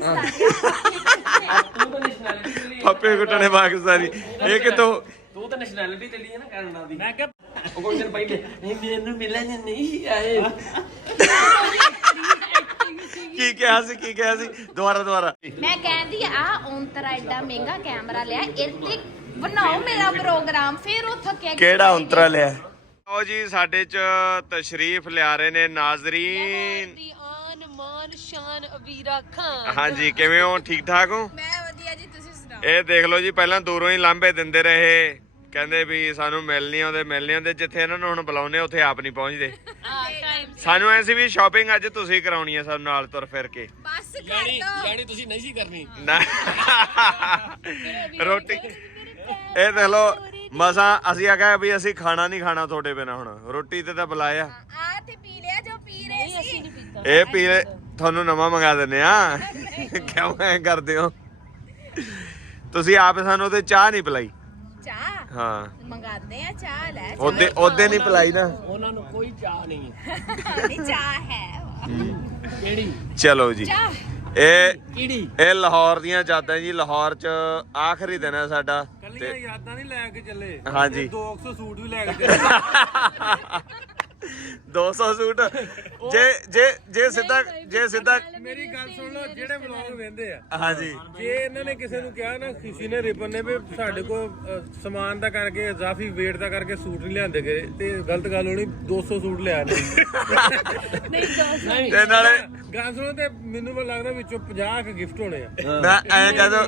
ਤੂੰ ਤਾਂ ਨੈਸ਼ਨੈਲਿਟੀ ਤੇ ਲਈ ਪੱਪੇ ਕੁੱਟਣੇ ਪਾਕਿਸਤਾਨੀ। ਇਹ ਕਿਤੋਂ ਤੂੰ ਤਾਂ ਨੈਸ਼ਨੈਲਿਟੀ ਤੇ ਲਈ ਹੈ ਨਾ ਕੈਨੇਡਾ ਦੀ। ਮੈਂ ਕਿਹਾ ਉਹ ਕੋਈ ਦਿਨ ਪਹਿਲੇ ਨਹੀਂ ਮੈਨੂੰ ਮਿਲਣ ਨਹੀਂ ਆਏ। ਕੀ ਕਿਹਾ ਸੀ ਕੀ ਕਿਹਾ ਸੀ? ਦੁਬਾਰਾ ਦੁਬਾਰਾ। ਮੈਂ ਕਹਿੰਦੀ ਆ ਉਂਤਰਾ ਐਡਾ ਮਹਿੰਗਾ ਕੈਮਰਾ ਲਿਆ ਇਹ ਤੇ ਬਣਾਓ ਮੇਰਾ ਪ੍ਰੋਗਰਾਮ ਫਿਰ ਉਹ ਥੱਕਿਆ ਕਿਹੜਾ ਉਂਤਰਾ ਲਿਆ? ਆਓ ਜੀ ਸਾਡੇ ਚ ਤਸ਼ਰੀਫ ਲਿਆ ਰਹੇ ਨੇ ਨਾਜ਼ਰੀਨ। ਮਾਨ ਸ਼ਾਨ ਅਬੀਰਾ ਖਾਨ? ਹਾਂਜੀ ਕਿਵੇਂ ਹੋ? ਠੀਕ ਠਾਕ ਹੋ? ਮੈਂ ਵਧੀਆ ਜੀ ਤੁਸੀਂ ਸੁਣਾਓ? ਇਹ ਦੇਖ ਲਓ ਜੀ ਪਹਿਲਾਂ ਦੂਰੋਂ ਹੀ ਲਾਂਭੇ ਦਿੰਦੇ ਰਹੇ। ਕਹਿੰਦੇ ਵੀ ਸਾਨੂੰ ਮਿਲ ਨਹੀਂ ਆਉਂਦੇ ਮਿਲ ਨਹੀਂ ਆਉਂਦੇ ਜਿੱਥੇ ਇਹਨਾਂ ਨੂੰ ਹੁਣ ਬੁਲਾਉਂਦੇ ਉੱਥੇ ਆਪ ਨਹੀਂ ਪਹੁੰਚਦੇ। ਸਾਨੂੰ ਐ ਸੀ ਵੀ ਸ਼ਾਪਿੰਗ ਅੱਜ ਤੁਸੀਂ ਕਰਾਉਣੀ ਹੈ ਸਾਨੂੰ ਨਾਲ ਤੁਰ ਫਿਰ ਕੇ। ਬਸ ਕਰ ਦੋ। ਯਾਨੀ ਤੁਸੀਂ ਨਹੀਂ ਸੀ ਕਰਨੀ। ਨਾ। ਰੋਟੀ ਇਹ ਦੇਖ ਲਓ ਮਸਾਂ ਅਸੀਂ ਆਖਿਆ ਵੀ ਅਸੀਂ ਖਾਣਾ ਨਹੀਂ ਖਾਣਾ ਤੁਹਾਡੇ ਬਿਨਾ ਹੁਣ। ਰੋਟੀ ਤੇ ਤਾਂ ਬੁਲਾਇਆ। ਆ ਤੇ ਪੀ ਲਿਆ ਜੋ ਪੀ ਰਹੇ ਸੀ। ਇਹ ਪੀ ਲੈ ਤੁਹਾਨੂੰ ਨਵਾਂ ਮੰਗਾ ਦਿੰਨੇ ਆ। ਕਿਉਂ ਐ ਕਰਦੇ ਹੋ? ਤੁਸੀਂ ਆਪ ਸਾਨੂੰ ਉਹਦੇ ਚਾਹ ਨਹੀਂ ਪਿਲਾਈ। ਚਾਹ? ਹਾਂ। ਮੰਗਾਦੇ ਆ ਚਾਹ ਲੈ ਚਾਹ। ਉਹਦੇ ਉਹਦੇ ਨਹੀਂ ਪਿਲਾਈ ਨਾ। ਉਹਨਾਂ ਨੂੰ ਕੋਈ ਚਾਹ ਨਹੀਂ। ਹੈ ਨਹੀਂ ਚਾਹ ਹੈ। ਕਿਹੜੀ? ਚਲੋ ਜੀ। ਇਹ ਕਿਹੜੀ? ਇਹ ਲਾਹੌਰ ਦੀਆਂ ਯਾਦਾਂ ਜੀ। ਲਾਹੌਰ ਚ ਆਖਰੀ ਦਿਨ ਹੈ ਸਾਡਾ। ਕੱਲੀਆਂ ਯਾਦਾਂ ਨਹੀਂ ਲੈ ਕੇ ਚੱਲੇ। ਹਾਂਜੀ। 200 ਸੂਟ ਵੀ ਲੈ ਕੇ ਚੱਲੇ 200 ਸੂਟ। ਜੇ ਜੇ ਜੇ ਸਿੱਧਾ ਜੇ ਸਿੱਧਾ ਮੇਰੀ ਗੱਲ ਸੁਣ ਲਓ ਜਿਹੜੇ ਵਲੌਗ ਵੇਂਦੇ ਆ। ਹਾਂਜੀ। ਜੇ ਇਹਨਾਂ ਨੇ ਕਿਸੇ ਨੂੰ ਕਿਹਾ ਨਾ ਖੁਸ਼ੀ ਨੇ ਰਿਪਨ ਨੇ ਵੀ ਸਾਡੇ ਕੋਲ ਅ, ਸਮਾਨ ਦਾ ਕਰਕੇ ਇਜ਼ਾਫੀ weight ਦਾ ਕਰਕੇ ਸੂਟ ਨਹੀਂ ਲਿਆਂਦੇ ਗਏ ਤੇ ਗਲਤ ਗੱਲ ਹੋਣੀ 200 ਸੂਟ ਲਿਆ ਨੇ। ਨਹੀਂ ਤੇ ਨਾਲੇ ਗੱਲ ਸੁਣੋ ਤੇ ਮੈਨੂੰ ਲੱਗਦਾ ਵਿੱਚੋਂ 50 ਕ ਗਿਫਟ ਹੋਣੇ ਆ। ਮੈਂ ਐਂ ਕਹਦੋ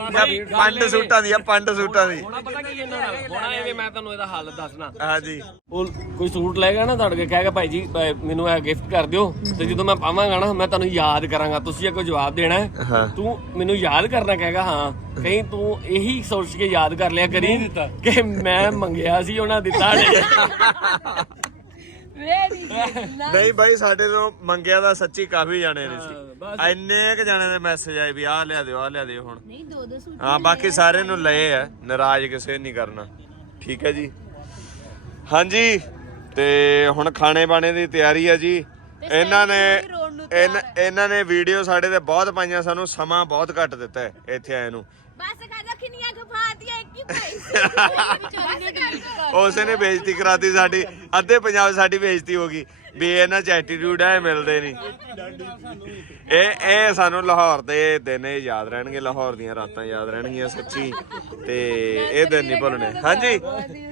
ਪੰਡ ਸੂਟਾਂ ਦੀ ਆ। ਪੰਡ ਸੂਟਾਂ ਦੀ। ਹੁਣ ਪਤਾ ਕੀ ਇਹਨਾਂ ਨਾਲ ਹੁਣ ਇਹ ਵੀ ਮੈਂ ਤੁਹਾਨੂੰ ਇਹਦਾ ਹੱਲ ਦੱਸਣਾ। ਹਾਂਜੀ। ਉਹ ਕੋਈ ਸੂਟ ਲੈਗਾ ਨਾ ਤੁਹਾਡੇ ਕਹੇਗਾ ਭਾਈ ਜੀ ਮੈਨੂੰ ਇਹ ਗਿਫਟ ਕਰ ਦਿਓ ਤੇ ਜਦੋਂ ਮੈਂ ਪਾਵਾਂਗਾ ਨਾ ਮੈਂ ਤੁਹਾਨੂੰ ਯਾਦ ਕਰਾਂਗਾ। ਤੁਸੀਂ ਇਹ ਕੋਈ ਜਵਾਬ ਦੇਣਾ ਹੈ। ਹਾਂ। ਤੂੰ ਮੈਨੂੰ ਯਾਦ ਕਰਨਾ ਕਹੇਗਾ ਹਾਂ। ਕਹੀਂ ਤੂੰ ਇਹੀ ਸੋਚ ਕੇ ਯਾਦ ਕਰ ਲਿਆ ਕਰੀ। ਕਿ ਮੈਂ ਮੰਗਿਆ ਸੀ ਉਹਨਾਂ ਦਿੱਤਾ ਨਹੀਂ ਨਹੀਂ ਬਾਈ ਸਾਡੇ ਤੋਂ ਮੰਗਿਆ ਦਾ ਸੱਚੀ ਕਾਫੀ ਜਾਣੇ ਨੇ ਸੀ। ਬਸ। ਇੰਨੇ ਕ ਜਾਣੇ ਦੇ ਮੈਸੇਜ ਆਏ ਵੀ ਆਹ ਲਿਆ ਦਿਓ ਆਹ ਲਿਆ ਦਿਓ ਹੁਣ। ਨਹੀਂ ਦੋ ਦੋ ਸੂਟ ਹਾਂ ਬਾਕੀ ਸਾਰੇ ਨੂੰ ਲਏ ਆ ਨਾਰਾਜ਼ ਕਿਸੇ ਨਹੀਂ ਕਰਨਾ। ਠੀਕ ਹੈ ਜੀ। ਹਾਂਜੀ। ਤੇ ਹੁਣ ਖਾਣੇ ਬਾਣੇ ਦੀ ਤਿਆਰੀ ਹੈ ਜੀ। ਇਹਨਾਂ ਨੇ ਇਹਨਾਂ- ਨੇ ਵੀਡੀਓ ਸਾਡੇ ਤੇ ਬਹੁਤ ਪਾਈਆਂ ਸਾਨੂੰ ਸਮਾਂ ਬਹੁਤ ਘੱਟ ਦਿੱਤਾ ਹੈ ਇੱਥੇ ਆਏ ਨੂੰ। ਬਸ ਕਿੰਨੀਆਂ ਖਫਾਤੀਆਂ ਇੱਕ ਹੀ ਭਾਈ ਸੀ। ਉਸੇ ਨੇ ਬੇਇੱਜ਼ਤੀ ਕਰਾਤੀ ਸਾਡੀ ਅੱਧੇ ਪੰਜਾਬ ਸਾਡੀ ਬੇਇੱਜ਼ਤੀ ਹੋ ਗਈ। ਵੀ ਇਹਨਾਂ ਚ ਐਟੀਟਿਊਡ ਹੈ ਇਹ ਮਿਲਦੇ ਨਹੀਂ ਇਹ ਇਹ ਸਾਨੂੰ ਲਾਹੌਰ ਦੇ ਦਿਨ ਇਹ ਯਾਦ ਰਹਿਣਗੇ ਲਾਹੌਰ ਦੀਆਂ ਰਾਤਾਂ ਯਾਦ ਰਹਿਣਗੀਆਂ ਸੱਚੀ। ਤੇ ਇਹ ਦਿਨ ਨਹੀਂ ਭੁੱਲਣੇ। ਹਾਂਜੀ?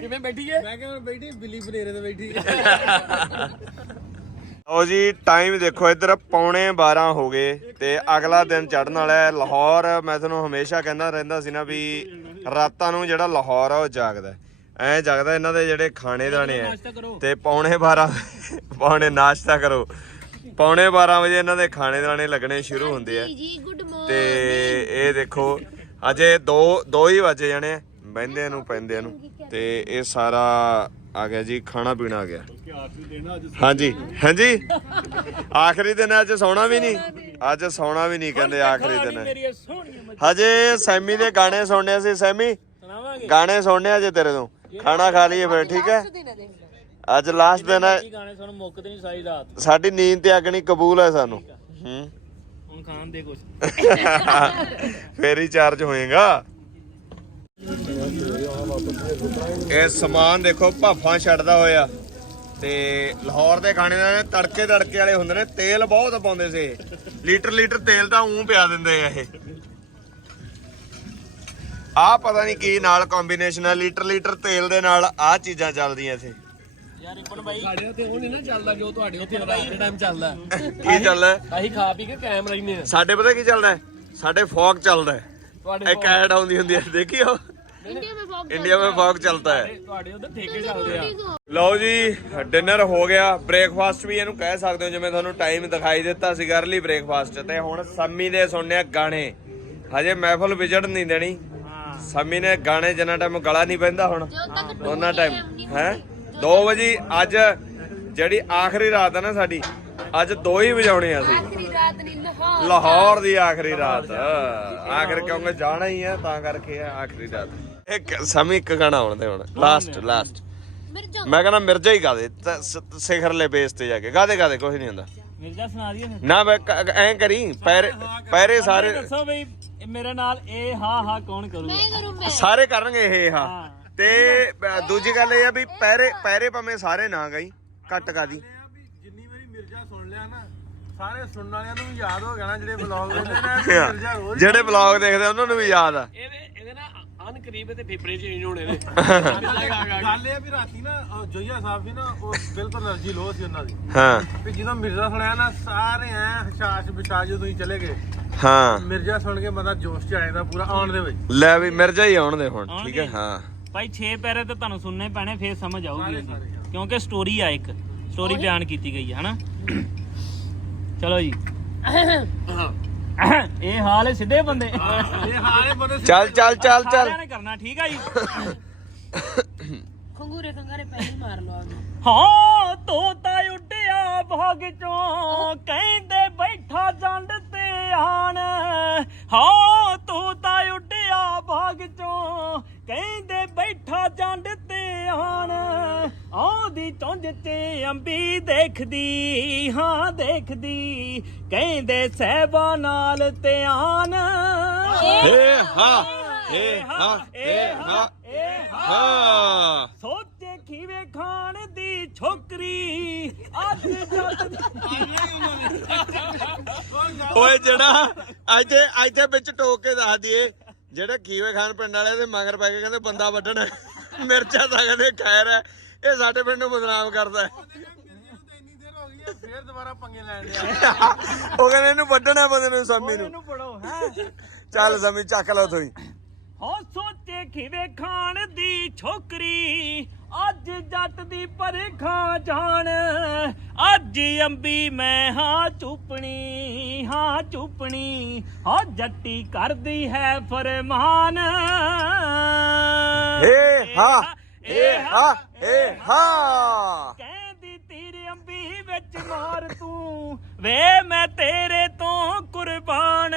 ਕਿਵੇਂ ਬੈਠੀਏ? ਮੈਂ ਕਿਹਾ ਬੈਠੀ ਬਿੱਲੀ ਬਨੇਰੇ ਤੇ ਬੈਠੀ। ਲਓ ਜੀ ਟਾਈਮ ਦੇਖੋ ਇੱਧਰ ਪੌਣੇ 12 ਹੋ ਗਏ ਤੇ ਅਗਲਾ ਦਿਨ ਚੜਨ ਵਾਲਾ ਹੈ ਲਾਹੌਰ। ਮੈਂ ਤੁਹਾਨੂੰ ਹਮੇਸ਼ਾ ਕਹਿੰਦਾ ਰਹਿੰਦਾ ਸੀ ਨਾ ਵੀ ਰਾਤਾਂ ਨੂੰ ਜਿਹੜਾ ਲਾਹੌਰ ਆ ਉਹ ਜਾਗਦਾ ਐ ਜਾਗਦਾ ਇਹਨਾਂ ਦੇ ਜਿਹੜੇ ਖਾਣੇ ਦਾਣੇ ਆ। ਤੇ ਪੌਣੇ 12 ਪੌਣੇ ਨਾਸ਼ਤਾ ਕਰੋ। ਪੌਣੇ 12 ਵਜੇ ਇਹਨਾਂ ਦੇ ਖਾਣੇ ਦਾਣੇ ਲੱਗਣੇ ਸ਼ੁਰੂ ਹੁੰਦੇ ਆ। ਜੀ ਗੁੱਡ ਤੇ ਇਹ ਦੇਖੋ ਅਜੇ 2 2 ਹੀ ਵਜੇ ਜਾਣੇ ਆ, ਬਹਿੰਦੇ ਨੂੰ ਪੈਂਦੇ ਨੂੰ। ਤੇ ਇਹ ਸਾਰਾ ਆ ਗਿਆ ਜੀ ਖਾਣਾ ਪੀਣਾ ਆ ਗਿਆ। ਹਾਂਜੀ ਹਾਂਜੀ। ਆਖਰੀ ਦਿਨ ਅੱਜ ਸੌਣਾ ਵੀ ਨਹੀਂ। ਅੱਜ ਸੌਣਾ ਵੀ ਨਹੀਂ ਕਹਿੰਦੇ ਆਖਰੀ ਦਿਨ ਹਜੇ ਸੈਮੀ ਦੇ ਗਾਣੇ ਸੁਣਨੇ ਸੀ ਸੈਮੀ? ਗਾਣੇ ਸੁਣਨੇ ਅਜੇ ਤੇਰੇ ਤੋਂ। ਖਾਣਾ ਖਾ ਲਈਏ ਫਿਰ ਠੀਕ ਹੈ? ਅੱਜ ਲਾਸਟ ਦਿਨ ਹੈ ਕੀ ਗਾਣੇ ਸੁਣ ਮੁੱਕਦੇ ਨਹੀਂ ਸਾਰੀ ਰਾਤ। ਸਾਡੀ ਨੀਂਦ ਤੇ ਅਗਣੀ ਕਬੂਲ ਹੈ ਸਾਨੂੰ। ਹੂੰ। ਹੁਣ ਖਾਣ ਦੇ ਕੁਛ। ਫੇਰ ਹੀ ਚਾਰਜ ਹੋਏਗਾ। ਇਹ ਸਮਾਨ ਦੇਖੋ ਭਾਫਾਂ ਛੱਡਦਾ ਹੋਇਆ। ਤੇ ਲਾਹੌਰ ਦੇ ਖਾਣੇ ਦਾ ਤੜਕੇ ਤੜਕੇ ਵਾਲੇ ਹੁੰਦੇ ਨੇ ਤੇਲ ਬਹੁਤ ਪਾਉਂਦੇ ਸੀ। ਲੀਟਰ ਲੀਟਰ ਤੇਲ ਤਾਂ ਉਂ ਪਿਆ ਦਿੰਦੇ ਆ ਇਹ। ਆ ਪਤਾ ਨਹੀਂ ਕੀ ਨਾਲ ਕੰਬੀਨੇਸ਼ਨ ਹੈ ਲੀਟਰ ਲੀਟਰ ਤੇਲ ਦੇ ਨਾਲ ਆ ਚੀਜ਼ਾਂ ਚੱਲਦੀਆਂ ਇੱਥੇ। ਯਾਰ ਰਿਪਨ ਭਾਈ ਸਾਡੇ ਉੱਤੇ ਉਹ ਨਹੀਂ ਨਾ ਚੱਲਦਾ ਜੋ ਤੁਹਾਡੇ ਉੱਤੇ ਰਾਤ ਦੇ ਟਾਈਮ ਚੱਲਦਾ। ਕੀ ਚੱਲਦਾ? ਹੈ? ਅਸੀਂ ਖਾ ਪੀ ਕੇ ਕਾਇਮ ਰਹਿੰਦੇ ਆ। ਸਾਡੇ ਪਤਾ ਕੀ ਚੱਲਦਾ? ਹੈ? ਸਾਡੇ ਫੌਗ ਚੱਲਦਾ। ਹੈ ਤੁਹਾਡੇ ਇੱਕ ਐਡ ਆਉਂਦੀ ਹੁੰਦੀ ਹੈ ਦੇਖਿਓ। ਇੰਡੀਆ ਮੇਂ ਫੋਕ ਇੰਡੀਆ ਵਿੱਚ ਫੌਗ ਚੱਲਦਾ ਹੈ। ਤੁਹਾਡੇ ਉੱਤੇ ਠੇਕੇ ਚੱਲਦੇ ਆ। ਲਓ ਜੀ ਡਿਨਰ ਹੋ ਗਿਆ। ਬ੍ਰੇਕਫਾਸਟ ਵੀ ਇਹਨੂੰ ਕਹਿ ਸਕਦੇ ਹੋ ਜਿਵੇਂ ਤੁਹਾਨੂੰ ਟਾਈਮ ਦਿਖਾਈ ਦਿੱਤਾ ਸੀ ਅਰਲੀ ਬ੍ਰੇਕਫਾਸਟ ਤੇ ਹੁਣ ਸੰਮੀ ਦੇ ਸੁਣਨੇ ਗਾਣੇ। ਹਜੇ ਮਹਿਫਲ ਵਿਜੜ ਨਹੀਂ ਦੇਣੀ। ਸੰਮੀ ਨੇ ਗਾਣੇ ਜਿੰਨਾ ਟਾਈਮ ਗਲਾ ਨਹੀਂ ਪੈਂਦਾ ਹੁਣ। ਉਹਨਾਂ ਟਾਈਮ ਹੈ। 2 ਵਜੇ ਅੱਜ ਜਿਹੜੀ ਆਖਰੀ ਰਾਤ ਹੈ ਨਾ ਸਾਡੀ ਅੱਜ 2 ਹੀ ਵਜਾਉਣੇ ਆ ਅਸੀਂ। ਆਖਰੀ ਰਾਤ ਨਹੀਂ ਲਾਹੌਰ ਦੀ ਆਖਰੀ ਰਾਤ। ਆਖਰ ਕਿਉਂਕਿ ਜਾਣਾ ਹੀ ਆ ਤਾਂ ਕਰਕੇ ਆ ਆਖਰੀ ਰਾਤ। ਇੱਕ ਸਮੀ ਇੱਕ ਗਾਣਾ ਆਉਣ ਦੇ ਹੁਣ। Last last Mirza. ਮੈਂ ਕਹਿੰਦਾ ਮਿਰਜ਼ਾ ਹੀ ਗਾ ਦੇ ਤ- ਸ- ਸਿਖਰਲੇ ਬੇਸ ਤੇ ਜਾ ਕੇ। ਗਾਦੇ ਗਾਦੇ ਕੁਝ ਨਹੀਂ ਹੁੰਦਾ। ਮਿਰਜ਼ਾ ਸੁਣਾ ਦਈਏ ਨਾ ਮੈਂ ਕ- ਐਂ ਕਰੀ ਪੈਰ ਪੈਰੇ ਸਾਰੇ ਦੱਸੋ ਬਈ ਇਹ ਮੇਰੇ ਨਾਲ ਇਹ ਹਾ ਹਾ ਕੌਣ ਕਰੂਗਾ? ਮੈਂ ਕਰੂੰ ਮੈਂ। ਸਾਰੇ ਕਰਨਗੇ ਇਹ ਹਾਂ। ਤੇ ਦੂਜੀ ਗੱਲ ਇਹ ਆ ਵੀ ਪੈਰੇ ਪੈਰੇ ਭਾਵੇਂ ਸਾਰੇ ਨਾ ਗਈ ਘੱਟ ਇਹ ਆ ਵੀ ਜਿੰਨੀ ਵਾਰੀ ਮਿਰਜ਼ਾ ਸੁਣ ਲਿਆ ਨਾ ਸਾਰੇ ਸੁਣਨ ਵਾਲਿਆਂ ਨੂੰ ਵੀ ਯਾਦ ਹੋ ਗਿਆ ਜਿਹੜੇ ਵਲੌਗ ਦੇਖਦੇ ਮਿਰਜ਼ਾ ਜਿਹੜੇ ਵਲੌਗ ਦੇਖਦੇ ਉਹਨਾਂ ਨੂੰ ਵੀ ਯਾਦ ਆ। ਕਰੀਬ ਤੇ ਫੇਫੜੇ ਚੇਂਜ ਹੋਣੇ ਨੇ। ਗੱਲ ਇਹ ਵੀ ਰਾਤੀ ਨਾ ਜੋਈਆ ਸਾਹਿਬ ਵੀ ਨਾ ਉਹ ਬਿਲਕੁਲ એનર્ਜੀ ਲੋ ਸੀ ਉਹਨਾਂ ਦੀ। ਹਾਂ। ਵੀ ਜਦੋਂ ਮਿਰਜ਼ਾ ਸੁਣਿਆ ਨਾ ਸਾਰੇ ਐ ਹਸ਼ਾਸ਼ ਬਿਸ਼ਾਸ਼ ਜਦੋਂ ਸੁਣ ਕੇ ਬੰਦਾ ਮਿਰਜ਼ਾ ਹੀ ਆਉਣ ਦੇ ਸਮਝ ਆਊਗੀ ਕਿਉਂਕਿ ਸਟੋਰੀ ਆ ਇੱਕ। ਸਟੋਰੀ ਬਿਆਨ ਕੀਤੀ ਗਈ ਹੈ ਚਲੋ ਜੀ। ਇਹ ਹਾਲ ਹੈ ਸਿੱਧੇ ਬੰਦੇ। ਇਹ ਹਾਲੇ ਬੰਦੇ ਚੱਲ ਚੱਲ ਚੱਲ ਚੱਲ ਸਾਰਿਆਂ ਨੇ ਕਰਨਾ ਠੀਕ ਆ ਜੀ। ਖੰਗੂਰੇ ਖੰਗਾਰੇ ਪਹਿਲੇ ਮਾਰ ਲਓ ਆਗੇ ਹਾਂ ਤੋਤਾ ਉੱਡਿਆ ਭਾਗ ਚੋਂ। ਕਹਿੰਦੇ ਬੈਠਾ ਜੰਡ ਤੇ ਆਣ। ਹਾਂ ਤੋਤਾ ਉੱਡਿਆ ਭਾਗ ਚੋਂ। ਕਹਿੰਦੇ ਆਉਂਦੀ ਚੁੰਝ ਤੇ ਅੰਬੀ ਦੇਖਦੀ ਹਾਂ ਦੇਖਦੀ। ਕਹਿੰਦੇ ਸਹਿਬਾ ਨਾਲ ਆਣ ਏ ਹਾਂ ਏ ਹਾਂ ਏ ਹਾਂ ਇਹ ਹਾਂ ਸੋਚੇ ਖੀਵੇ ਖਾਣ ਦੀ ਛੋਕਰੀ ਅੱਜ ਜੱਟ ਓਏ ਜਿਹੜਾ ਇੱਥੇ ਇੱਥੇ ਵਿੱਚ ਟੋਕ ਕੇ ਦੱਸ ਦਈਏ ਜਿਹੜੇ ਖੀਵੇ ਖਾਨ ਪਿੰਡ ਵਾਲੇ ਦੇ ਮਗਰ ਪੈ ਕੇ ਕਹਿੰਦੇ ਬੰਦਾ ਵੱਢਣਾ। ਮਿਰਚਾਂ ਤਾਂ ਕਹਿੰਦੇ ਖੈਰ ਹੈ। ਇਹ ਸਾਡੇ ਪਿੰਡ ਨੂੰ ਬਦਨਾਮ ਕਰਦਾ ਹੈ। ਫੇਰ ਦੁਬਾਰਾ ਪੰਗੇ ਲੈਣ ਲਿਆ ਉਹ ਕਹਿੰਦੇ ਇਹਨੂੰ ਵੱਢਣਾ ਬੰਦੇ ਨੂੰ ਸੰਮੀ ਨੂੰ। ਇਹਨੂੰ ਪੜੋ ਹੈ। ਚੱਲ ਸੰਮੀ ਚੱਕ ਲਓ ਥੋਈ ਹੋ ਸੋਚੇ ਖੀਵੇ ਖਾਣ ਦੀ ਛੋਕਰੀ ਅੱਜ ਜੱਟ ਦੀ ਪਰਖਾਂ ਜਾਣ। ਅੱਜ ਅੰਬੀ ਮੈਂ ਹਾਂ ਚੁੱਪਣੀ ਹਾਂ ਚੁੱਪਣੀ ਹੋ ਜੱਟੀ ਕਰਦੀ ਹੈ ਫਰਮਾਨ। ਏ ਹਾਂ। ਏ ਹਾਂ ਏ ਹਾਂ। ਕਹਿੰਦੀ ਤੀਰ ਅੰਬੀ ਵਿੱਚ ਮਾਰ ਤੂੰ। ਵੇ ਮੈਂ ਤੇਰੇ ਤੋਂ ਕੁਰਬਾਨ।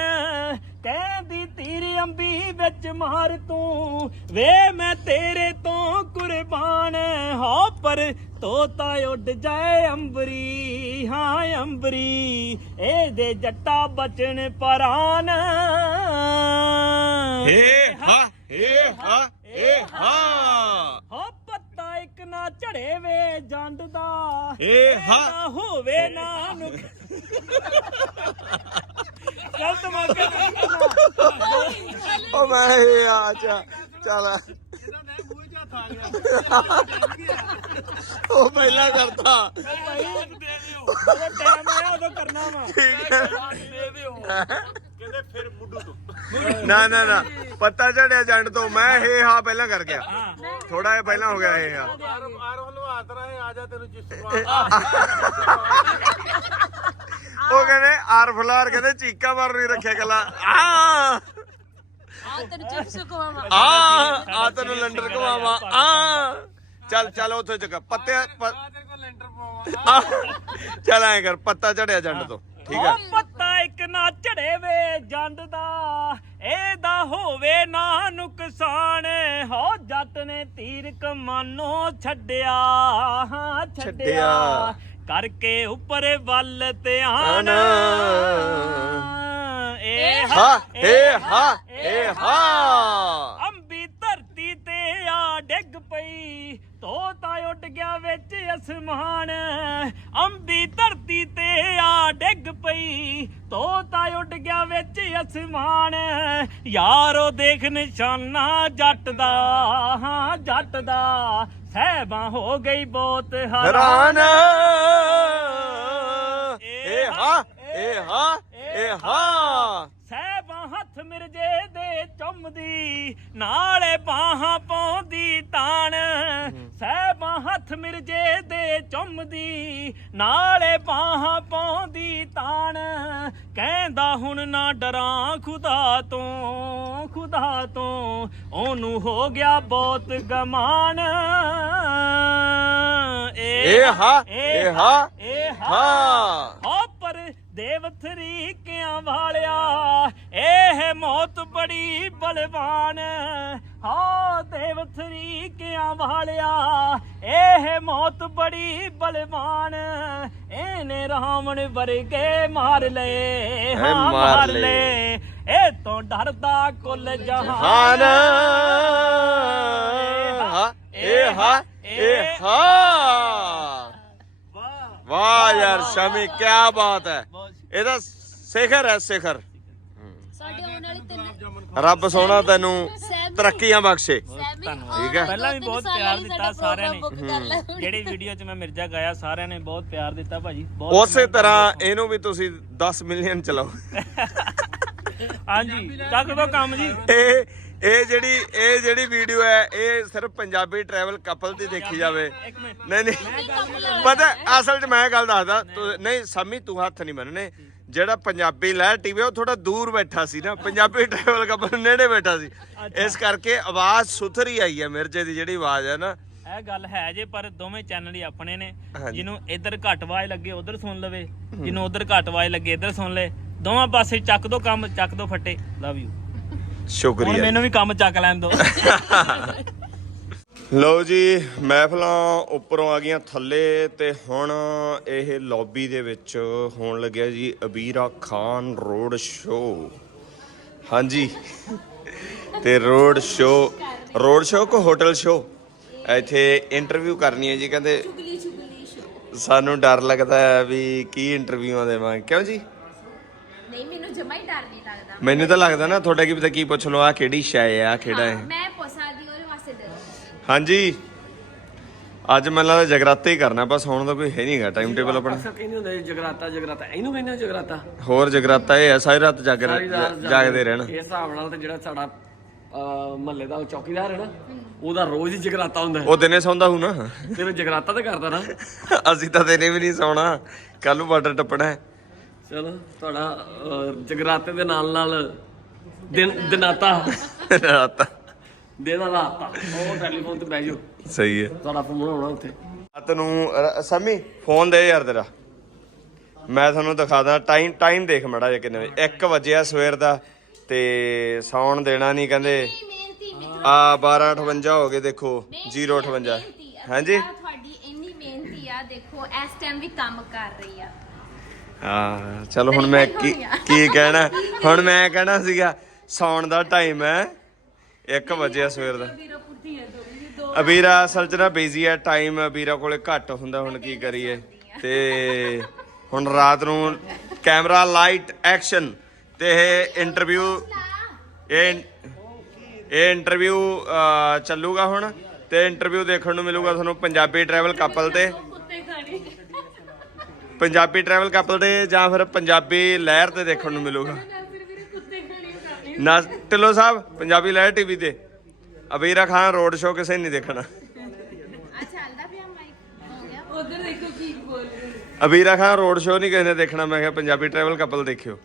ਕਹਿੰਦੀ ਤੀਰ ਅੰਬੀ ਵਿੱਚ ਮਾਰ ਤੂੰ। ਵੇ ਮੈਂ ਤੇਰੇ ਤੋਂ ਕੁਰਬਾਨ। ਹੋ ਪਰ ਤੋਤਾ ਉੱਡ ਜਾਏ ਅੰਬਰੀ। ਹਾਂ ਅੰਬਰੀ ਇਹਦੇ ਜੱਟਾ ਬਚਨ ਪਰਾਨ। ਏ ਹਾਂ ਏ ਹਾਂ ਏ ਹਾਂ। ਝੜੇ ਵੇ ਜੰਡ ਦਾ। ਏ ਹਾਂ। ਨਾ ਹੋਵੇ ਨਾ ਨੁਕ ਗਲਤ ਮੌਕੇ ਤੇ ਨਹੀਂ ਕਰਨਾ। ਉਹ ਮੈਂ ਇਹ ਆ ਚਾ ਚੱਲ। ਇਹਦਾ ਨਾ ਮੂੰਹ ਚ ਹੱਥ ਆ ਗਿਆ ਉਹ ਪਹਿਲਾਂ ਕਰਤਾ। ਟਾਈਮ ਆਇਆ ਉਦੋਂ ਕਰਨਾ ਵਾ। ਠੀਕ ਹੈ। ਕਹਿੰਦੇ ਫਿਰ ਮੁੱਢੂ ਤੋਂ। ਨਾ ਨਾ ਨਾ। ਪੱਤਾ ਝੜਿਆ ਜੰਡ ਤੋਂ। ਮੈਂ ਇਹ ਹਾਂ ਪਹਿਲਾਂ ਕਰ ਗਿਆ। ਥੋੜਾ ਜਿਹਾ ਪਹਿਲਾਂ ਹੋ ਗਿਆ ਇਹ ਹਾਂ। ਆਰ ਆਰ ਵੱਲੋਂ ਹੱਥ ਰਹੇ ਆ ਜਾ ਤੈਨੂੰ ਚਿੱਸ ਉਹ ਕਹਿੰਦੇ ਆਰ ਫਲਾਰ ਕਹਿੰਦੇ ਚੀਕਾ ਮਾਰ ਨਹੀਂ ਰੱਖਿਆ ਗੱਲਾਂ। ਆ। ਆ ਤੈਨੂੰ ਚਿਪਸ ਖਵਾਵਾਂ। ਆ ਆ ਤੈਨੂੰ ਲੰਡਰ ਘਵਾਵਾ ਆ। ਚੱਲ ਚੱਲ ਉੱਥੇ ਚੱਕ। ਪੱਤੇ ਪ- ਕੋਲ ਚੱਲ ਐ ਕਰ ਪੱਤਾ ਝੜਿਆ ਜੰਡ ਤੋਂ। ਠੀਕ ਹੈ ਇੱਕ ਨਾ ਝੜੇ ਵੇ ਜੰਡ ਦਾ ਇਹਦਾ ਹੋਵੇ ਨਾ ਨੁਕਸਾਨ ਹੋ ਜੱਟ ਨੇ ਤੀਰ ਕਮਾਨੋਂ ਛੱਡਿਆ ਹਾਂ ਛੱਡਿਆ। ਕਰਕੇ ਉੱਪਰ ਵੱਲ ਧਿਆਨ। ਆਨ। ਇਹ ਹਾਂ ਏ ਹਾਂ ਏ ਹਾਂ। ਤੋਤਾ ਉੱਡ ਗਿਆ ਵਿੱਚ ਅਸਮਾਨ। ਅੰਬੀ ਧਰਤੀ ਤੇ ਆ ਡਿੱਗ ਪਈ। ਤੋਤਾ ਉੱਡ ਗਿਆ ਵਿੱਚ ਅਸਮਾਨ। ਯਾਰੋ ਦੇਖ ਨਿਸ਼ਾਨਾ ਜੱਟ ਦਾ। ਹਾਂ ਜੱਟ ਦਾ। ਸਹਿਬਾਂ ਹੋ ਗਈ ਬਹੁਤ ਹੈਰਾਨ। ਏ ਹਾਂ ਏ ਹਾਂ ਏ ਹਾਂ ਸਹਿਬਾਂ ਹੱਥ ਮਿਰਜੇ ਦੇ ਚੁੰਮਦੀ ਨਾਲੇ ਬਾਹਾਂ ਪਾਉਂਦੀ ਤਾਣ। ਸਹਿਬਾਂ ਹੱਥ ਮਿਰਜੇ ਦੇ ਚੁੰਮਦੀ ਨਾਲੇ ਬਾਹਾਂ ਪਾਉਂਦੀ ਤਾਣ। ਕਹਿੰਦਾ ਹੁਣ ਨਾ ਡਰਾਂ ਖੁਦਾ ਤੋਂ ਖੁਦਾ ਤੋਂ ਉਹਨੂੰ ਹੋ ਗਿਆ ਬਹੁਤ ਗਮਾਨ। ਏ ਹਾਂ ਏ ਹਾਂ। ਏ ਹਾਂ। ਹੋ ਪਰ ਦੇਵ ਤਰੀਕਿਆਂ ਵਾਲਿਆ ਇਹ ਮੌਤ ਬੜੀ ਬਲਵਾਨ। ਹਾਂ ਦੇਵ ਤਰੀਕਿਆਂ ਵਾਲਿਆ। ਇਹ ਮੌਤ ਬੜੀ ਬਲਵਾਨ। ਇਹਨੇ ਰਾਵਣ ਵਰਗੇ ਮਾਰ ਲਏ। ਹਾਂ ਮਾਰ ਲਏ। ਇਹ ਤੋਂ ਡਰਦਾ ਕੁੱਲ ਜਹਾਨ। ਹਾਨ ਹਾਂ ਇਹ ਹਾਂ ਇਹ ਹਾਂ। ਵਾਹ। ਯਾਰ ਸ਼ਮੀ ਕੀ ਬਾਤ ਹੈ। ਇਹਦਾ ਸਿਖਰ ਹੈ ਸਿਖਰ। ਸਾਡੇ ਆਉਣ ਵਾਲੀ ਤਿੰਨ ਰੱਬ ਸੋਹਣਾ ਤੈਨੂੰ ਤਰੱਕੀਆਂ ਬਖਸ਼ੇ। ਠੀਕ ਹੈ। ਪਹਿਲਾਂ ਵੀ ਬਹੁਤ ਪਿਆਰ ਦਿੱਤਾ ਸਾਰਿਆਂ ਨੇ। ਲੈ। ਜਿਹੜੀ ਵੀਡੀਓ 'ਚ ਮੈਂ ਮਿਰਜ਼ਾ ਗਾਇਆ ਸਾਰਿਆਂ ਨੇ ਬਹੁਤ ਪਿਆਰ ਦਿੱਤਾ ਭਾਜੀ। ਬਹੁਤ ਉਸੇ ਤਰ੍ਹਾਂ ਇਹਨੂੰ ਵੀ ਤੁਸੀਂ 10 ਮਿਲੀਅਨ ਚਲਾਓ। ਹਾਂਜੀ ਚੱਕ ਦੋ ਕੰਮ ਜੀ। ਇਹ ਇਹ ਜਿਹੜੀ ਇਹ ਜਿਹੜੀ ਵੀਡੀਓ ਹੈ ਇਹ ਸਿਰਫ ਪੰਜਾਬੀ ਟਰੈਵਲ ਕਪਲ ਦੀ ਦੇਖੀ ਜਾਵੇ। ਨਹੀਂ ਨਹੀਂ। ਪਤਾ ਅਸਲ 'ਚ ਮੈਂ ਗੱਲ ਦੱਸਦਾ। ਨਹੀਂ ਸਮੀ ਤੂੰ ਹੱਥ ਨਹੀਂ ਮੰਨਣੇ ਜਿਹੜਾ ਪੰਜਾਬੀ ਲਹਿਰ ਟੀਵੀ ਉਹ ਥੋੜਾ ਦੂਰ ਬੈਠਾ ਸੀ ਨਾ। ਪੰਜਾਬੀ ਟਰੈਵਲ ਕਪਲ ਨੇੜੇ ਬੈਠਾ ਸੀ। ਇਸ ਕਰਕੇ ਆਵਾਜ਼ ਸੁਥਰੀ ਆਈ ਹੈ ਮਿਰਜੇ ਦੀ ਜਿਹੜੀ ਆਵਾਜ਼ ਹੈ ਨਾ। ਇਹ ਗੱਲ ਹੈ ਜੇ ਪਰ ਦੋਵੇਂ ਚੈਨਲ ਹੀ ਆਪਣੇ ਨੇ। ਜਿਹਨੂੰ ਇੱਧਰ ਘੱਟ ਆਵਾਜ਼ ਲੱਗੇ ਉਧਰ ਸੁਣ ਲਵੇ। ਜਿਹਨੂੰ ਉਧਰ ਘੱਟ ਆਵਾਜ਼ ਲੱਗੇ ਇੱਧਰ ਸੁਣ ਲੈ ਦੋਵਾਂ ਪਾਸੇ ਚੱਕ ਦੋ ਕੰਮ ਚੱਕ ਦੋ ਫੱਟੇ। ਲਵ ਯੂ ਸ਼ੁਕਰੀਆ। ਮੈਨੂੰ ਵੀ ਕੰਮ ਚੱਕ ਲੈਣ ਦੋ। ਲਓ ਜੀ ਮਹਿਫਲਾਂ ਉੱਪਰੋਂ ਆ ਗਈਆਂ ਥੱਲੇ ਤੇ ਹੁਣ ਇਹ ਲੌਬੀ ਦੇ ਵਿੱਚ ਹੋਣ ਲੱਗਿਆ ਜੀ ਅਬੀਰਾ ਖਾਨ ਰੋਡ ਸ਼ੋ ਹਾਂਜੀ। ਤੇ ਰੋਡ ਸ਼ੋ ਰੋਡ ਸ਼ੋ ਕੋ ਹੋਟਲ ਸ਼ੋ ਇੱਥੇ ਇੰਟਰਵਿਊ ਕਰਨੀ ਹੈ ਜੀ ਕਹਿੰਦੇ ਸਾਨੂੰ ਡਰ ਲੱਗਦਾ ਹੈ ਵੀ ਕੀ ਇੰਟਰਵਿਊਆਂ ਦੇਵਾਂ ਕਿਉਂ ਜੀ? ਨਹੀਂ ਮੈਨੂੰ ਜਮਾ ਹੀ ਡਰ ਨਹੀਂ ਲੱਗਦਾ। ਮੈਨੂੰ ਤਾਂ ਲੱਗਦਾ ਨਾ ਤੁਹਾਡਾ ਕੀ ਪਤਾ ਕੀ ਪੁੱਛ ਲਓ ਆ ਕਿਹੜੀ ਸ਼ੈ ਹੈ ਆ ਕਿਹੜਾ ਹੈ? ਮੈਂ ਹਾਂਜੀ। ਅੱਜ ਮੈਨੂੰ ਲੱਗਦਾ ਜਗਰਾਤੇ ਹੀ ਕਰਨਾ ਬਸ ਹੁਣ ਤਾਂ ਕੋਈ ਹੈ ਨਹੀਂਗਾ ਟਾਈਮ ਟੇਬਲ ਆਪਣਾ। ਅਸਾ ਕਹਿੰਦੇ ਹੁੰਦੇ ਜਗਰਾਤਾ ਜਗਰਾਤਾ। ਇਹਨੂੰ ਕਹਿੰਦੇ ਆ ਜਗਰਾਤਾ? ਹੋਰ ਜਗਰਾਤਾ ਇਹ ਹੈ ਸਾਰੀ ਰਾਤ ਜਾਗ ਸਾਰੀ ਰਾਤ ਜਾਗਦੇ ਰਹਿਣਾ। ਇਸ ਹਿਸਾਬ ਨਾਲ ਤੇ ਜਿਹੜਾ ਸਾਡਾ ਮਹੱਲੇ ਦਾ ਚੌਕੀਦਾਰ ਹੈ ਨਾ ਉਹਦਾ ਰੋਜ਼ ਹੀ ਜਗਰਾਤਾ ਹੁੰਦਾ ਹੈ। ਉਹ ਦਿਨੇ ਸੌਂਦਾ ਹੂ ਨਾ। ਤੇ ਫਿਰ ਜਗਰਾਤਾ ਤਾਂ ਕਰਦਾ ਨਾ। ਅਸੀਂ ਤਾਂ ਦਿਨੇ ਵੀ ਨਹੀਂ ਸੌਣਾ। ਕੱਲ ਨੂੰ ਬਾਰਡਰ ਟੱਪਣਾ ਹੈ। ਚਲੋ ਤੁਹਾਡਾ ਅਹ, ਜਗਰਾਤੇ ਦੇ ਨਾਲ ਨਾਲ ਦਿਨ ਦਿਨਾਤਾ। ਰਾਤ ਦਿਨ ਦਾ ਰਾਤਾ ਉਹ ਟੈਲੀਫੋਨ ਤੇ ਬਹਿ ਜਾਓ। ਸਹੀ ਹੈ। ਤੁਹਾਡਾ ਫੋਨ ਆਉਣਾ ਉੱਥੇ। ਰਾਤ ਨੂੰ ਰ- ਸਮੀ ਫੋਨ ਦੇ ਯਾਰ ਤੇਰਾ। ਮੈਂ ਤੁਹਾਨੂੰ ਦਿਖਾਦਾ ਟਾਈਮ ਟਾਈਮ ਦੇਖ ਮੜਾ ਜੇ ਕਿੰਨੇ ਵਜੇ। 1 ਵਜੇ ਆ ਸਵੇਰ ਦਾ ਤੇ ਸੌਣ ਦੇਣਾ ਨਹੀਂ ਕਹਿੰਦੇ। ਮਿਹਨਤੀ ਆ 12:58 ਹੋ ਗਏ ਦੇਖੋ 058 ਹਾਂਜੀ? ਤੁਹਾਡੀ ਇੰਨੀ ਮਿਹਨਤੀ ਆ ਦੇਖੋ ਇਸ ਟਾਈਮ ਵੀ ਕੰਮ ਕਰ ਰਹੀ ਆ। ਹਾਂ ਚਲੋ ਹੁਣ ਮੈਂ ਕੀ ਕੀ ਕਹਿਣਾ? ਹੁਣ ਮੈਂ ਕਹਿਣਾ ਸੀਗਾ ਸੌਣ ਦਾ ਟਾਈਮ ਹੈ। 1 ਵਜੇ ਸਵੇਰ ਦਾ। ਅਬੀਰਾ ਅਸਲ ਚ ਨਾ ਬਿਜ਼ੀ ਹੈ ਟਾਈਮ ਅਬੀਰਾ ਕੋਲੇ ਘੱਟ ਹੁੰਦਾ ਹੁਣ ਕੀ ਕਰੀਏ? ਤੇ ਹੁਣ ਰਾਤ ਨੂੰ ਕੈਮਰਾ ਲਾਈਟ ਐਕਸ਼ਨ ਤੇ ਇਹ ਇੰਟਰਵਿਊ ਇਹ ਇਹ ਇੰਟਰਵਿਊ ਚੱਲੂਗਾ ਹੁਣ ਤੇ ਇੰਟਰਵਿਊ ਦੇਖਣ ਨੂੰ ਮਿਲੂਗਾ ਤੁਹਾਨੂੰ ਪੰਜਾਬੀ ਟਰੈਵਲ ਕਪਲ ਤੇ। ਪੰਜਾਬੀ ਟਰੈਵਲ ਕਪਲ ਤੇ ਜਾਂ ਫਿਰ ਪੰਜਾਬੀ ਲਹਿਰ ਤੇ ਦੇਖਣ ਨੂੰ ਮਿਲੂਗਾ। ਨਾ ਢਿੱਲੋਂ ਸਾਹਿਬ ਪੰਜਾਬੀ ਲਹਿਰ ਟੀਵੀ ਤੇ। ਅਬੀਰਾ ਖਾਨ ਰੋਡ ਸ਼ੋ ਕਿਸੇ ਨੇ ਨਹੀਂ ਦੇਖਣਾ। ਆ ਚੱਲਦਾ ਪਿਆ ਮਾਈਕ ਹੋ ਗਿਆ। ਉਧਰ ਦੇਖੋ ਕੀ ਬੋਲ ਰਹੇ ਅਬੀਰਾ ਖਾਨ ਰੋਡ ਸ਼ੋ ਨਹੀਂ ਕਿਸੇ ਨੇ ਦੇਖਣਾ ਮੈਂ ਕਿਹਾ ਪੰਜਾਬੀ ਟਰੈਵਲ ਕਪਲ ਦੇਖਿਓ।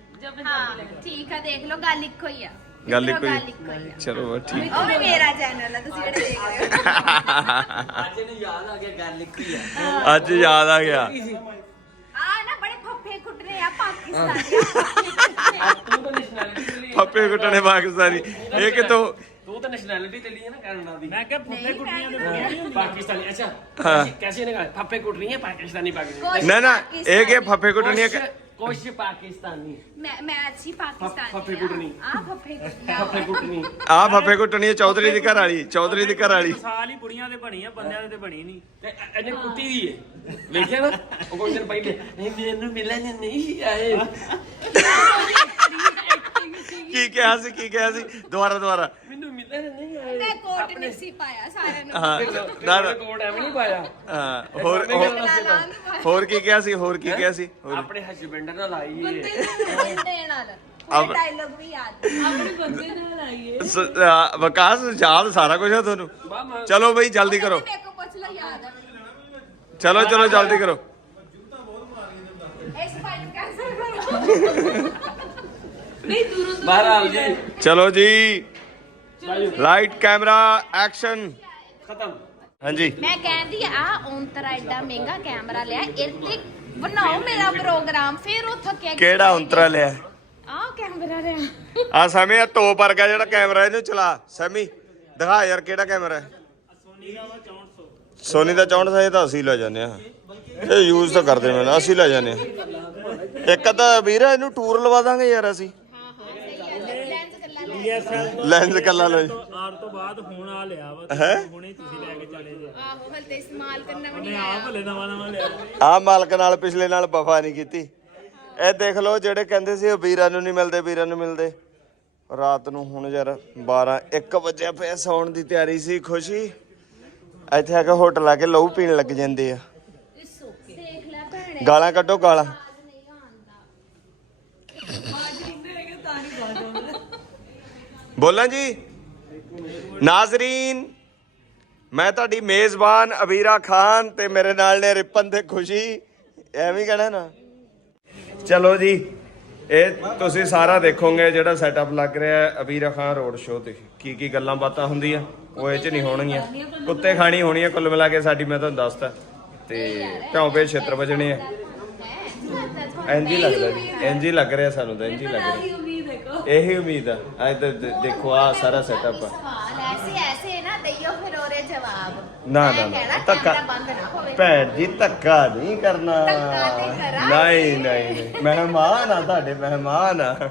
ਹਾਂ ਠੀਕ ਆ ਦੇਖ ਲਓ ਗੱਲ ਇੱਕੋ ਹੀ ਆ। ਗੱਲ ਇੱਕੋ ਹੀ ਗੱਲ ਇੱਕੋ ਹੀ ਆ। ਚਲੋ ਠੀਕ। ਉਹ ਵੀ ਮੇਰਾ ਚੈਨਲ ਆ ਤੁਸੀਂ ਜਿਹੜੇ ਦੇਖ ਰਹੇ ਹੋ? ਅੱਜ ਇਹਨੂੰ ਯਾਦ ਆ ਗਿਆ ਗੱਲ ਇੱਕ ਹੀ ਆ। ਅੱਜ ਯਾਦ ਆ ਗਿਆ। ਪਾਕਿਸਤਾਨੀ। ਤੂੰ ਤਾਂ ਨੈਸ਼ਨੈਲਿਟੀ ਫੱਪੇ ਕੁੱਟਣੇ ਪਾਕਿਸਤਾਨੀ। ਇਹ ਕਿਤੋਂ ਤੂੰ ਤਾਂ ਨੈਸ਼ਨੈਲਿਟੀ ਲੈ ਲਈ ਹੈ ਨਾ ਕੈਨੇਡਾ ਦੀ। ਮੈਂ ਕਿਹਾ ਫੁੱਟੇ ਕੁੱਟੀਆਂ ਦੇ ਨਹੀਂ। ਹੁੰਦੀ ਪਾਕਿਸਤਾਨੀ ਅੱਛਾ ਕੈਸੀ- ਕੈਸੀ ਨੇ ਕਹਾ ਫੱਪੇ ਕੁੱਟ ਹੈ ਪਾਕਿਸਤਾਨੀ ਪਾਕਿਸਤਾਨੀ ਨਾ ਨਾ ਇਹ ਕਿ ਪਾਕਿਸਤਾਨੀ- ਫੱਫੇ ਕੁੱਟਣੀਆਂ ਕਿ- ਕੁਛ ਪਾਕਿਸਤਾਨੀ। ਮੈਂ ਮੈਂ ਅੱਛੀ ਪਾਕਿਸਤਾਨੀ ਫੱਫੇ ਕੁੱਟਣੀ। ਆ ਫੱਫੇ ਫੱਪੇ ਕੁੱਟਣੀ ਕੁੱਟਣੀ ਆਹ ਫੱਫੇ ਕੁੱਟਣੀਆਂ ਚੌਧਰੀ ਦੀ ਘਰ ਵਾਲੀ ਚੌਧਰੀ ਦੀ ਘਰ ਵਾਲੀ। ਸਾਲ ਹੀ ਬੁੜੀਆਂ ਦੇ ਬਣੀ ਆ ਬੰਦਿਆਂ ਦੇ ਤੇ ਬਣੀ ਨਹੀਂ। ਤੇ ਇਹਨੇ ਕੁੱਟੀ ਦੀ ਹੈ ਵੇਖਿਆ ਨਾ ਉਹ ਕੋਈ ਦਿਨ ਪਹਿਲੇ ਨਹੀਂ ਮੈਨੂੰ ਮਿਲਣ ਨਹੀਂ ਆਏ। ਕੀ ਕਿਹਾ ਸੀ ਕੀ ਕਿਹਾ ਸੀ? ਦੁਬਾਰਾ ਦੁਬਾਰਾ। ਮੈਨੂੰ ਮਿਲਣ ਨਹੀਂ ਆਏ। ਮੈਂ ਕੋਟ ਨਹੀਂ ਸੀ ਪਾਇਆ ਸਾਰਿਆਂ ਨੂੰ। ਹਾਂ ਨਾ ਨਾ। ਐਵੇਂ ਨਹੀਂ ਪਾਇਆ। ਹਾਂ, ਹੋਰ ਹੋਰ- ਹੋਰ ਕੀ ਕਿਹਾ ਸੀ ਹੋਰ ਕੀ ਕਿਹਾ ਸੀ? ਹੋਰ ਆਪਣੇ ਹਸਬੰਡ ਨਾਲ ਆਈ ਹੈ ਬੰਦੇ ਨਾਲ ਅਬ- ਡਾਇਲੌਗ ਵੀ ਯਾਦ। ਆਪਣੇ ਬੰਦੇ ਨਾਲ ਆਈ ਹੈ ਸ- ਆ, ਵਿਕਾਸ ਯਾਦ ਸਾਰਾ ਕੁਝ ਹੈ ਤੁਹਾਨੂੰ? ਚਲੋ ਬਈ ਜਲਦੀ ਕਰੋ। ਮੇਰੇ ਕੋਲ ਪੁੱਛ ਲਓ ਯਾਦ ਹੈ ਚਲੋ ਚਲੋ ਜਲਦੀ ਕਰੋ। ਇਸ ਫਾਈਲ ਨੂੰ ਕੈਂਸਲ ਕਰੋ। ਨਹੀਂ ਦੂਰੋਂ ਬਹਰਾਲ ਜੀ। ਚਲੋ ਜੀ। Light camera action. ਖਤਮ। ਹਾਂਜੀ। ਮੈਂ ਕਹਿੰਦੀ ਆ ਉਂਤਰਾ ਐਡਾ ਮਹਿੰਗਾ ਕੈਮਰਾ ਲਿਆ ਇਹ ਤੇ ਬਣਾਓ ਮੇਰਾ ਪ੍ਰੋਗਰਾਮ ਫਿਰ ਉਹ ਥੱਕਿਆ ਕਿਹੜਾ ਉਂਤਰਾ ਲਿਆ? ਆ ਕੈਮਰਾ ਲਿਆ। ਆ ਸਮੇਂ ਆ ਤੋਪ ਵਰਗਾ ਜਿਹੜਾ ਕੈਮਰਾ ਇਹਨੂੰ ਚਲਾ। ਸਮੀ ਦਿਖਾ ਯਾਰ ਕਿਹੜਾ ਕੈਮਰਾ ਹੈ। ਸੋਨੀ ਦਾ 64 ਇਹ ਤਾਂ ਅਸੀਂ ਲੈ ਜਾਂਦੇ ਆ ਇਹ ਯੂਜ਼ ਤਾਂ ਕਰਦੇ ਮੈਂ ਅਸੀਂ ਲੈ ਜਾਂਦੇ ਆ ਇੱਕ ਤਾਂ ਵੀਰ ਇਹਨੂੰ ਟੂਰ ਲਵਾ ਦਾਂਗੇ ਯਾਰ ਅਸੀਂ। ਲੈਂਸ ਕੱਲਾ ਲੈ ਡੀਐਸਐਲ ਲੈਂਸ ਕੱਲਾ ਲੈ ਆਰ ਤੋਂ ਬਾਅਦ ਹੁਣ ਆ ਲਿਆ ਵਾ ਹੈਂ? ਹੁਣੇ ਤੁਸੀਂ ਲੈ ਕੇ ਚਲੇ ਜੇ। ਆਹੋ ਹਲ ਤੇ ਇਸਤੇਮਾਲ ਕਰਨਾ ਵੀ ਉਹਨੇ ਨਹੀਂ ਆ ਆਇਆ। ਭਲੇ ਨਵਾਂ ਨਵਾਂ ਲਿਆ। ਆ ਮਾਲਕ ਨਾਲ ਪਿਛਲੇ ਨਾਲ ਵਫਾ ਨਹੀਂ ਕੀਤੀ। ਇਹ ਦੇਖ ਲਓ ਜਿਹੜੇ ਕਹਿੰਦੇ ਸੀ ਉਹ ਵੀਰਾਂ ਨੂੰ ਨਹੀਂ ਮਿਲਦੇ ਵੀਰਾਂ ਨੂੰ ਮਿਲਦੇ। ਰਾਤ ਨੂੰ ਹੁਣ ਯਾਰ 12 1 ਵਜੇ ਪਿਆ ਸੌਣ ਦੀ ਤਿਆਰੀ ਸੀ ਖੁਸ਼ੀ। ਇੱਥੇ ਆ ਕੇ ਹੋਟਲ ਆ ਕੇ ਲਹੂ ਪੀਣ ਲੱਗ ਜਾਂਦੇ ਆ। ਦੇਖ ਲੈ ਭੈਣੇ। ਗਾਲਾਂ ਕੱਢੋ ਗਾਲਾਂ ਨਹੀਂ ਆਉਂਦਾ ਬੋਲਾਂ ਜੀ? ਨਾਜ਼ਰੀਨ, ਮੈਂ ਤੁਹਾਡੀ ਮੇਜ਼ਬਾਨ ਅਬੀਰਾ ਖਾਨ ਤੇ ਮੇਰੇ ਨਾਲ ਨੇ ਰਿਪਨ ਤੇ ਖੁਸ਼ੀ। ਐਵੇਂ ਹੀ ਨਾ। ਚਲੋ ਜੀ, ਇਹ ਤੁਸੀਂ ਸਾਰਾ ਦੇਖੋਗੇ ਜਿਹੜਾ ਸੈਟਅਪ ਲੱਗ ਰਿਹਾ ਹੈ ਅਬੀਰਾ ਖਾਨ ਰੋਡ ਸ਼ੋਅ ਤੇ। ਕੀ ਕੀ ਗੱਲਾਂ ਬਾਤਾਂ ਹੁੰਦੀਆਂ? ਉਹ ਇਹ ਚ ਨਹੀਂ ਹੋਣਗੀਆਂ। ਕੁੱਤੇ ਖਾਣੀ ਹੋਣੀ ਹੈ ਕੁੱਲ ਮਿਲਾ ਕੇ ਸਾਡੀ, ਮੈਂ ਤੁਹਾਨੂੰ ਦੱਸਤਾ। ਤੇ ਭੌਂਪੇ ਛੇਤਰ ਵਜਣੇ ਆ। ਇੰਜ ਹੀ ਲੱਗਦਾ ਜੀ ਇੰਜ ਹੀ ਲੱਗ ਰਿਹਾ ਸਾਨੂੰ ਤਾਂ ਇੰਜ ਹੀ ਲੱਗ ਰਿਹਾ। ਇਹ ਉਮੀਦ ਆ। ਅੱਜ ਤੇ ਦੇ- ਦੇਖੋ ਆ ਸਾਰਾ ਸੈਟਅਪ ਆ। ਸਵਾਲ ਐਸੇ ਐਸੇ ਨਾ ਦਈਓ ਫਿਰ ਉਹਰੇ ਜਵਾਬ। ਨਾ ਨਾ ਧੱਕਾ ਕੈਮਰਾ ਬੰਦ ਨਾ ਹੋਵੇ। ਭੈਣ ਜੀ ਧੱਕਾ ਨਹੀਂ ਕਰਨਾ। ਧੱਕਾ ਤੇ ਕਰਾਂਗੇ। ਨਹੀਂ ਨਹੀਂ ਨਹੀਂ। ਮਹਿਮਾਨ ਆ ਤੁਹਾਡੇ ਮਹਿਮਾਨ ਆ।